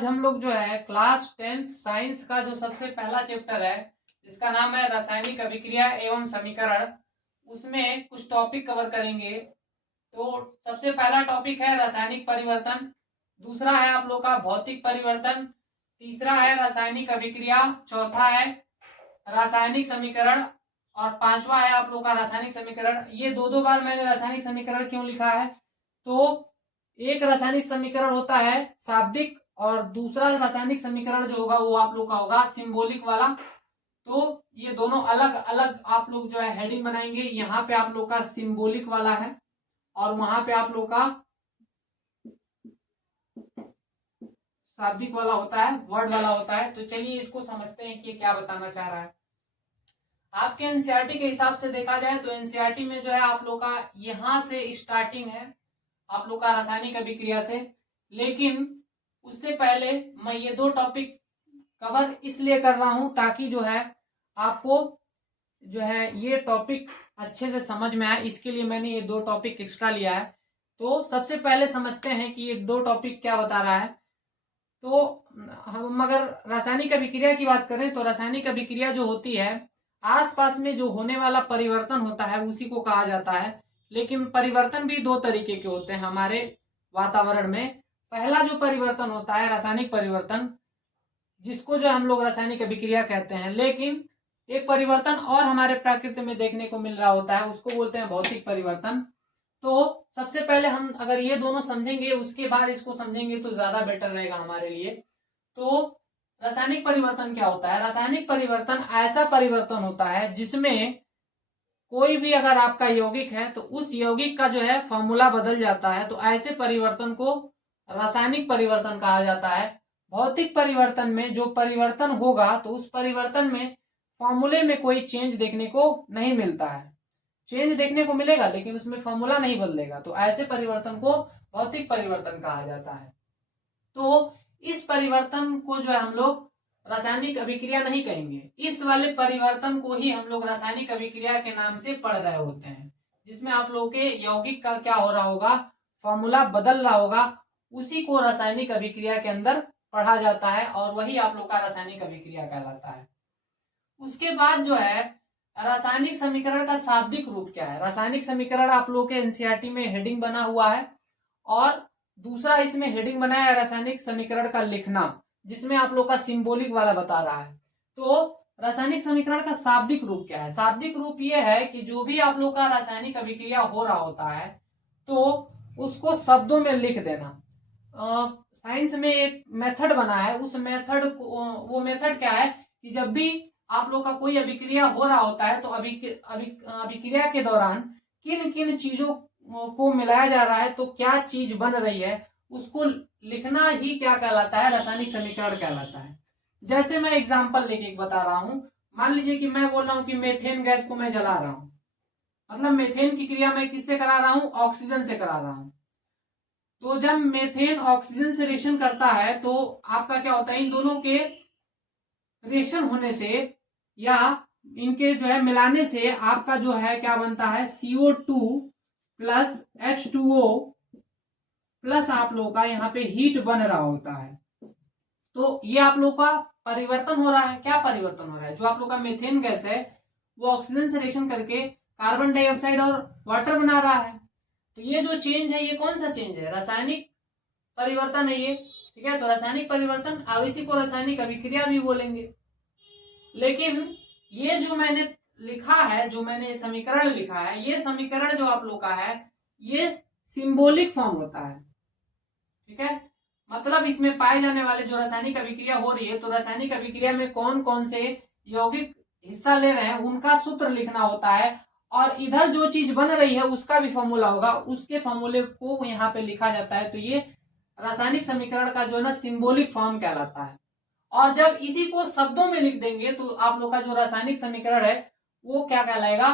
आज हम लोग जो है क्लास 10th साइंस का जो सबसे पहला चैप्टर है जिसका नाम है रासायनिक अभिक्रिया एवं समीकरण, उसमें कुछ टॉपिक कवर करेंगे। तो सबसे पहला टॉपिक है रासायनिक परिवर्तन, दूसरा है आप लोग का भौतिक परिवर्तन, तीसरा है रासायनिक अभिक्रिया, चौथा है रासायनिक समीकरण और पांचवा है आप लोग का रासायनिक समीकरण। ये दो दो बार मैंने रासायनिक समीकरण क्यों लिखा है, तो एक रासायनिक समीकरण होता है शाब्दिक और दूसरा रासायनिक समीकरण जो होगा वो आप लोग का होगा सिंबॉलिक वाला। तो ये दोनों अलग अलग आप लोग जो है हेडिंग बनाएंगे। यहाँ पे आप लोग का सिंबॉलिक वाला है और वहां पे आप लोग का शाब्दिक वाला होता है, वर्ड वाला होता है। तो चलिए इसको समझते हैं कि ये क्या बताना चाह रहा है। आपके एनसीईआरटी के हिसाब से देखा जाए तो एनसीईआरटी में जो है आप लोग का यहाँ से स्टार्टिंग है आप लोग का रासायनिक अभिक्रिया से, लेकिन उससे पहले मैं ये दो टॉपिक कवर इसलिए कर रहा हूं ताकि जो है आपको जो है ये टॉपिक अच्छे से समझ में आए, इसके लिए मैंने ये दो टॉपिक एक्स्ट्रा लिया है। तो सबसे पहले समझते हैं कि ये दो टॉपिक क्या बता रहा है। तो हम अगर रासायनिक अभिक्रिया की बात करें तो रासायनिक अभिक्रिया जो होती है आसपास में जो होने वाला परिवर्तन होता है उसी को कहा जाता है। लेकिन परिवर्तन भी दो तरीके के होते हैं हमारे वातावरण में। पहला जो परिवर्तन होता है रासायनिक परिवर्तन, जिसको जो हम लोग रासायनिक अभिक्रिया कहते हैं, लेकिन एक परिवर्तन और हमारे प्रकृति में देखने को मिल रहा होता है, उसको बोलते हैं भौतिक परिवर्तन। तो सबसे पहले हम अगर ये दोनों समझेंगे उसके बाद इसको समझेंगे तो ज्यादा बेटर रहेगा हमारे लिए। तो रासायनिक परिवर्तन क्या होता है? रासायनिक परिवर्तन ऐसा परिवर्तन होता है जिसमें कोई भी अगर आपका यौगिक है तो उस यौगिक का जो है फॉर्मूला बदल जाता है, तो ऐसे परिवर्तन को रासायनिक परिवर्तन कहा जाता है। भौतिक परिवर्तन में जो परिवर्तन होगा तो उस परिवर्तन में फॉर्मूले में कोई चेंज देखने को नहीं मिलता है। चेंज देखने को मिलेगा लेकिन उसमें फॉर्मूला नहीं बदलेगा, तो ऐसे परिवर्तन को भौतिक परिवर्तन कहा जाता है। तो इस परिवर्तन को जो है हम लोग रासायनिक अभिक्रिया नहीं कहेंगे, इस वाले परिवर्तन को ही हम लोग रासायनिक अभिक्रिया के नाम से पढ़ रहे होते हैं, जिसमें आप लोगों के यौगिक का क्या हो रहा होगा, फॉर्मूला बदल रहा होगा, उसी को रासायनिक अभिक्रिया के अंदर पढ़ा जाता है और वही आप लोग का रासायनिक अभिक्रिया कहलाता है। उसके बाद जो है रासायनिक समीकरण का शाब्दिक रूप क्या है। रासायनिक समीकरण आप लोगों के एनसीईआरटी में हेडिंग बना हुआ है और दूसरा इसमें हेडिंग बनाया है रासायनिक समीकरण का लिखना, जिसमें आप लोग का सिंबॉलिक वाला बता रहा है। तो रासायनिक समीकरण का शाब्दिक रूप क्या है? शाब्दिक रूप यह है कि जो भी आप लोग का रासायनिक अभिक्रिया हो रहा होता है तो उसको शब्दों में लिख देना। साइंस में एक मेथड बना है, उस मेथड वो मेथड क्या है कि जब भी आप लोग का कोई अभिक्रिया हो रहा होता है तो अभिक्रिया के दौरान किन किन चीजों को मिलाया जा रहा है, तो क्या चीज बन रही है, उसको लिखना ही क्या कहलाता है, रासायनिक समीकरण कहलाता है। जैसे मैं एग्जांपल लेके बता रहा हूं, मान लीजिए कि मैं बोल रहा हूं कि मेथेन गैस को मैं जला रहा हूं, मतलब मेथेन की क्रिया मैं किससे करा रहा हूं, ऑक्सीजन से करा रहा हूं। तो जब मेथेन ऑक्सीजन से रिएक्शन करता है तो आपका क्या होता है, इन दोनों के रिएक्शन होने से या इनके जो है मिलाने से आपका जो है क्या बनता है, CO2 प्लस H2O प्लस आप लोगों का यहाँ पे हीट बन रहा होता है। तो ये आप लोग का परिवर्तन हो रहा है। क्या परिवर्तन हो रहा है? जो आप लोग का मेथेन गैस है वो ऑक्सीजन से रिएक्शन करके कार्बन डाइऑक्साइड और वाटर बना रहा है। तो ये जो चेंज है ये कौन सा चेंज है? रासायनिक परिवर्तन है ये, ठीक है। तो रासायनिक परिवर्तन, अब इसी को रासायनिक अभिक्रिया भी बोलेंगे। लेकिन ये जो मैंने लिखा है, जो मैंने समीकरण लिखा है, ये समीकरण जो आप लोग का है ये सिंबॉलिक फॉर्म होता है, ठीक है। मतलब इसमें पाए जाने वाले जो रासायनिक अभिक्रिया हो रही है तो रासायनिक अभिक्रिया में कौन कौन से यौगिक हिस्सा ले रहे हैं उनका सूत्र लिखना होता है, और इधर जो चीज बन रही है उसका भी फॉर्मूला होगा, उसके फॉर्मूले को यहाँ पे लिखा जाता है। तो ये रासायनिक समीकरण का जो है ना सिंबॉलिक फॉर्म कहलाता है। और जब इसी को शब्दों में लिख देंगे तो आप लोग का जो रासायनिक समीकरण है वो क्या कहलाएगा,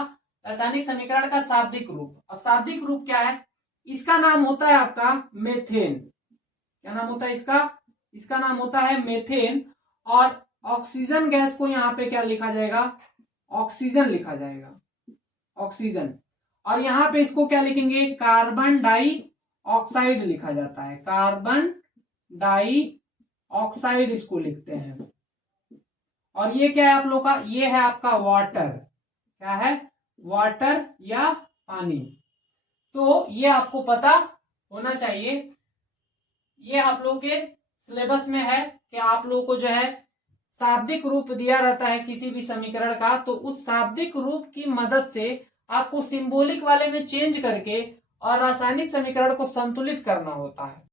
रासायनिक समीकरण का शाब्दिक रूप। अब शाब्दिक रूप क्या है? इसका नाम होता है आपका मेथेन। क्या नाम होता है इसका? इसका नाम होता है मेथेन। और ऑक्सीजन गैस को यहाँ पे क्या लिखा जाएगा, ऑक्सीजन लिखा जाएगा, ऑक्सीजन। और यहाँ पे इसको क्या लिखेंगे, कार्बन डाई ऑक्साइड लिखा जाता है, कार्बन डाई ऑक्साइड इसको लिखते हैं। और ये क्या है आप लोग का, ये है आपका वाटर, क्या है, वाटर या पानी। तो ये आपको पता होना चाहिए। ये आप लोगों के सिलेबस में है कि आप लोगों को जो है शाब्दिक रूप दिया रहता है किसी भी समीकरण का, तो उस शाब्दिक रूप की मदद से आपको सिंबॉलिक वाले में चेंज करके और रासायनिक समीकरण को संतुलित करना होता है।